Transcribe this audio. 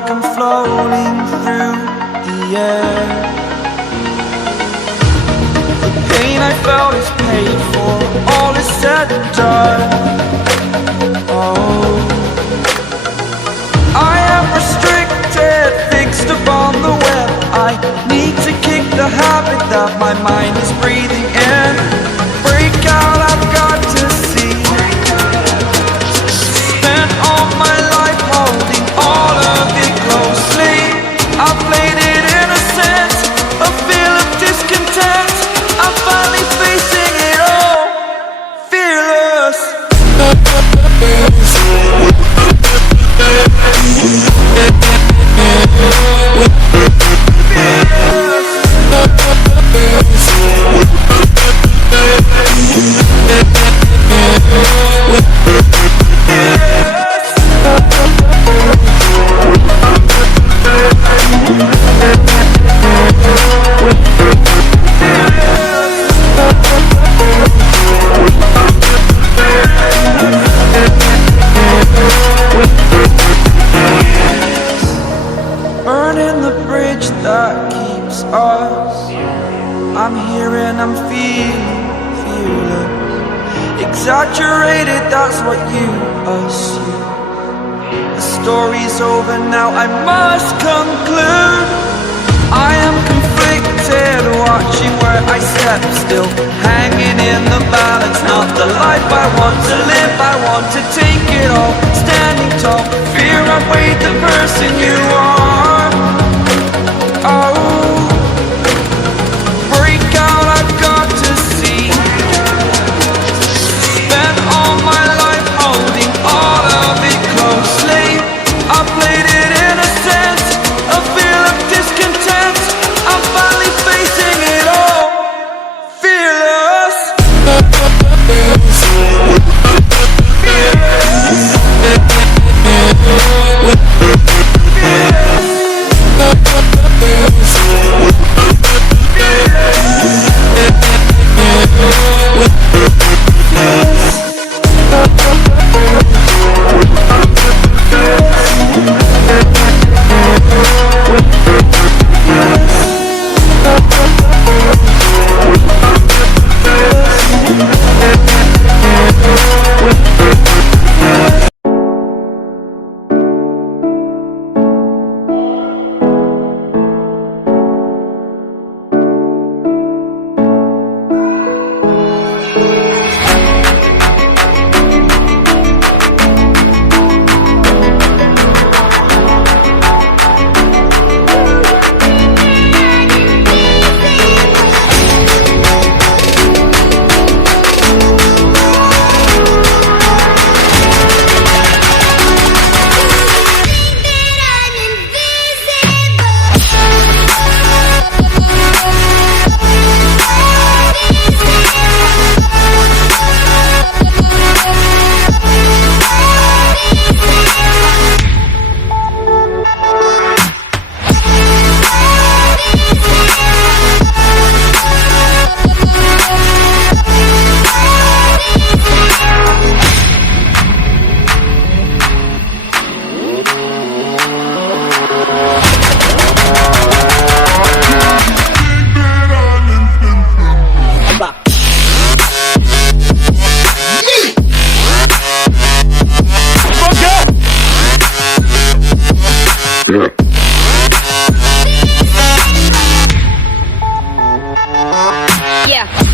like I'm floating through the air. The pain I felt is paid for, all is said and done. Oh, I am restricted, fixed upon the web. I need to kick the habit that my mind is breathing in. Break out, I've got to see. Spent all my life holding all of it closely. I played it innocent, a feel of discontent. I'm finally facing it all, fearless. Burning the bridge that keeps us. I'm here and I'm feeling fearless. Exaggerated, that's what you assume. The story's over now, I must conclude. I am conflicted, watching where I step still, hanging in the balance. Not the life I want to live, I want to take it all. Standing tall, fear I've weighed the person you are. Oh, break out, I've got to see. Spent all my life holding all of it closely. I played it innocent, a feel of discontent. I'm finally facing it all, fearless. Yeah.